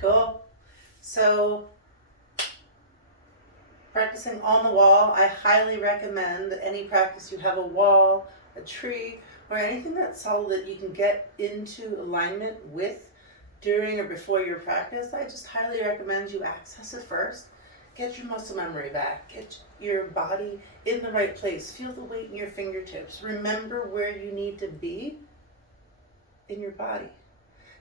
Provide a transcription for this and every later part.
Cool. So practicing on the wall, I highly recommend any practice you have a wall, a tree, or anything that's solid that you can get into alignment with during or before your practice. I just highly recommend you access it first. Get your muscle memory back. Get your body in the right place. Feel the weight in your fingertips. Remember where you need to be in your body.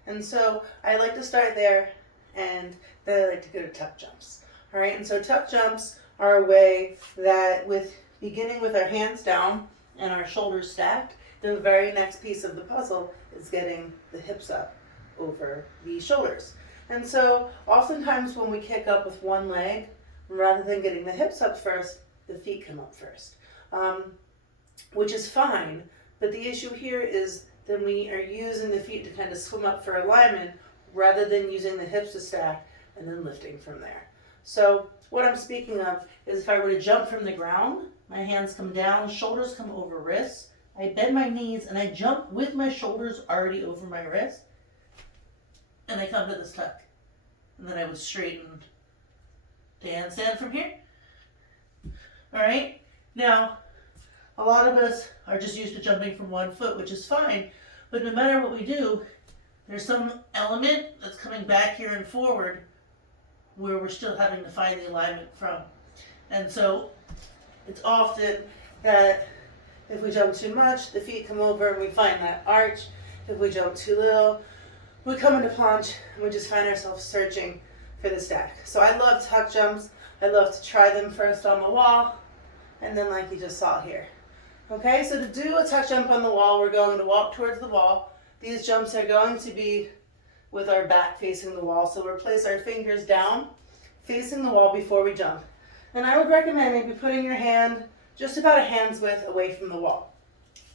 And so I like to start there, and then I like to go to tuck jumps. All right, and so tuck jumps are a way that beginning with our hands down and our shoulders stacked, the very next piece of the puzzle is getting the hips up over the shoulders. And so oftentimes when we kick up with one leg, rather than getting the hips up first, the feet come up first, which is fine. But the issue here is then we are using the feet to kind of swim up for alignment rather than using the hips to stack and then lifting from there. So what I'm speaking of is if I were to jump from the ground, my hands come down, shoulders come over wrists, I bend my knees and I jump with my shoulders already over my wrist, and I come to this tuck. And then I would straighten to handstand from here. All right, now a lot of us are just used to jumping from one foot, which is fine, but no matter what we do, there's some element that's coming back here and forward where we're still having to find the alignment from. And so it's often that if we jump too much, the feet come over and we find that arch. If we jump too little, we come into planche and we just find ourselves searching for the stack. So I love tuck jumps. I love to try them first on the wall and then like you just saw here. Okay, so to do a tuck jump on the wall, we're going to walk towards the wall. These jumps are going to be with our back facing the wall. So we'll place our fingers down, facing the wall before we jump. And I would recommend maybe putting your hand just about a hand's width away from the wall.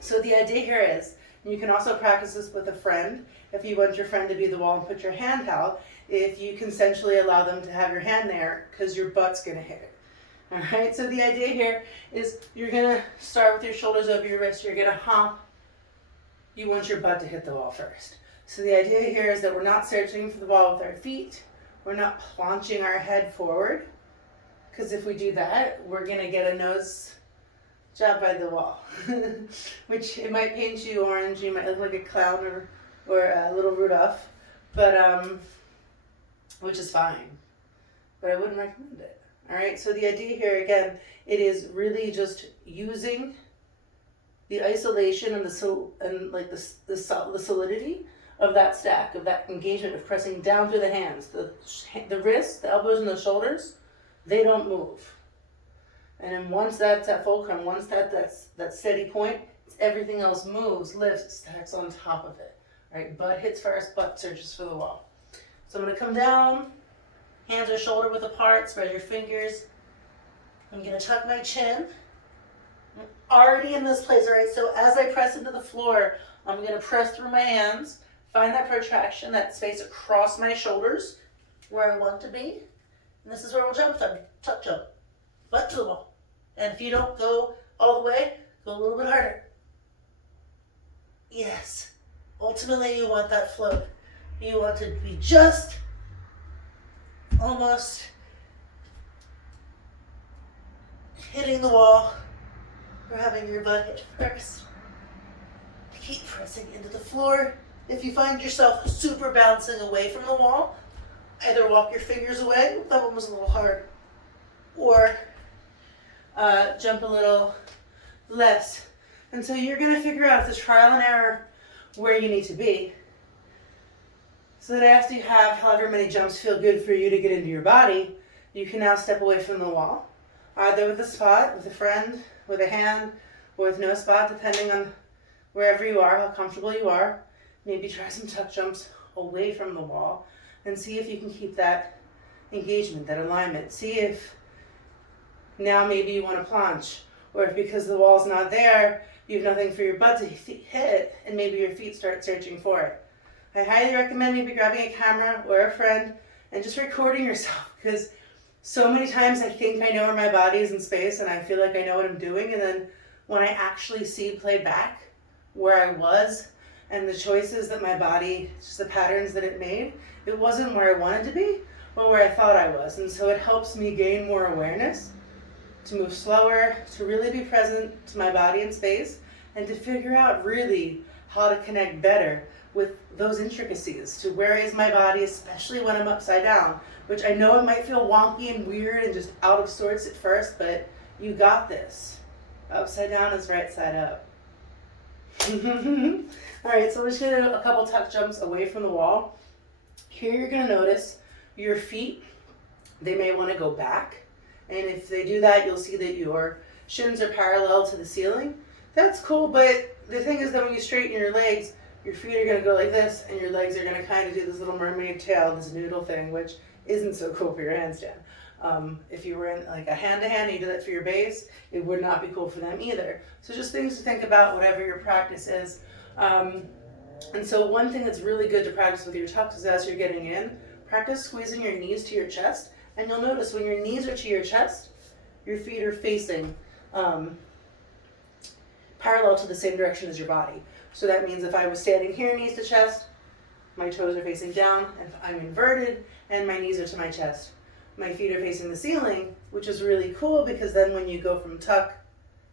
So the idea here is, and you can also practice this with a friend, if you want your friend to be the wall and put your hand out, if you consensually allow them to have your hand there, because your butt's gonna hit it. All right, so the idea here is you're gonna start with your shoulders over your wrist, you're gonna hop. You want your butt to hit the wall first. So the idea here is that we're not searching for the wall with our feet, we're not planching our head forward, because if we do that, we're gonna get a nose job by the wall, which it might paint you orange, you might look like a clown or a little Rudolph, but which is fine, but I wouldn't recommend it. All right, so the idea here, again, it is really just using the isolation and the solidity of that stack, of that engagement of pressing down through the hands. The wrists, the elbows, and the shoulders, they don't move. And then once that's at fulcrum, once that's that steady point, everything else moves, lifts, stacks on top of it. All right, butt hits first, butt searches for the wall. So I'm gonna come down, hands are shoulder width apart, spread your fingers. I'm gonna tuck my chin. I'm already in this place, all right? So as I press into the floor, I'm gonna press through my hands, find that protraction, that space across my shoulders, where I want to be. And this is where we'll jump from, tuck jump, butt to the wall. And if you don't go all the way, go a little bit harder. Yes, ultimately you want that float. You want to be just almost hitting the wall or having your butt hit first. Keep pressing into the floor. If you find yourself super bouncing away from the wall, either walk your fingers away, that one was a little hard, or jump a little less. And so you're gonna figure out the trial and error where you need to be, so that after you have however many jumps feel good for you to get into your body, you can now step away from the wall, either with a spot, with a friend, with a hand, or with no spot, depending on wherever you are, how comfortable you are. Maybe try some tuck jumps away from the wall and see if you can keep that engagement, that alignment. See if now maybe you want to planche, or if because the wall's not there, you have nothing for your butt to hit, and maybe your feet start searching for it. I highly recommend maybe grabbing a camera or a friend and just recording yourself, because so many times I think I know where my body is in space and I feel like I know what I'm doing, and then when I actually see played back where I was and the choices that my body, just the patterns that it made, It wasn't where I wanted to be, but where I thought I was. And so it helps me gain more awareness, to move slower, to really be present to my body and space, and to figure out really how to connect better with those intricacies to where is my body, especially when I'm upside down, which I know it might feel wonky and weird and just out of sorts at first, but you got this. Upside down is right side up. All right, so we're just gonna do a couple tuck jumps away from the wall. Here you're gonna notice your feet, they may wanna go back. And if they do that, you'll see that your shins are parallel to the ceiling. That's cool, but the thing is that when you straighten your legs, your feet are gonna go like this, and your legs are gonna kind of do this little mermaid tail, this noodle thing, which isn't so cool for your handstand. If you were in like a hand-to-hand and you do that for your base, it would not be cool for them either. So just things to think about, whatever your practice is. And so one thing that's really good to practice with your tucks is as you're getting in, practice squeezing your knees to your chest. And you'll notice when your knees are to your chest, your feet are facing parallel to the same direction as your body. So that means if I was standing here, knees to chest, my toes are facing down, and I'm inverted, and my knees are to my chest. My feet are facing the ceiling, which is really cool because then when you go from tuck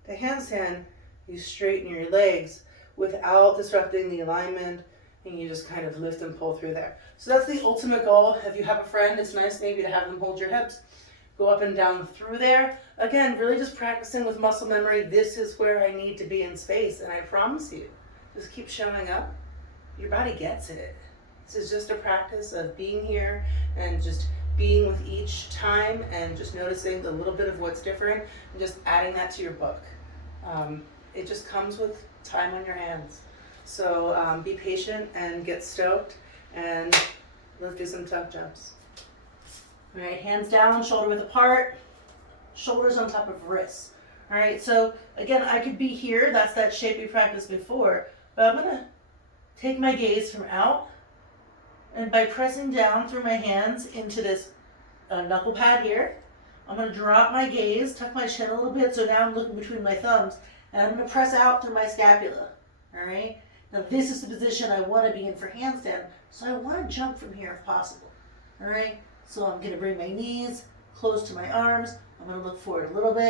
to handstand, you straighten your legs without disrupting the alignment, and you just kind of lift and pull through there. So that's the ultimate goal. If you have a friend, it's nice maybe to have them hold your hips, go up and down through there. Again, really just practicing with muscle memory. This is where I need to be in space, and I promise you, just keep showing up. Your body gets it. This is just a practice of being here and just being with each time and just noticing a little bit of what's different and just adding that to your book. It just comes with time on your hands. So be patient and get stoked, and let's do some tuck jumps. All right, hands down, shoulder width apart, shoulders on top of wrists. All right, so again, I could be here, that's that shape we practiced before, but I'm gonna take my gaze from out, and by pressing down through my hands into this knuckle pad here, I'm gonna drop my gaze, tuck my chin a little bit, so now I'm looking between my thumbs, and I'm gonna press out through my scapula, all right? Now this is the position I wanna be in for handstand, so I wanna jump from here if possible, all right? So I'm gonna bring my knees close to my arms, I'm gonna look forward a little bit,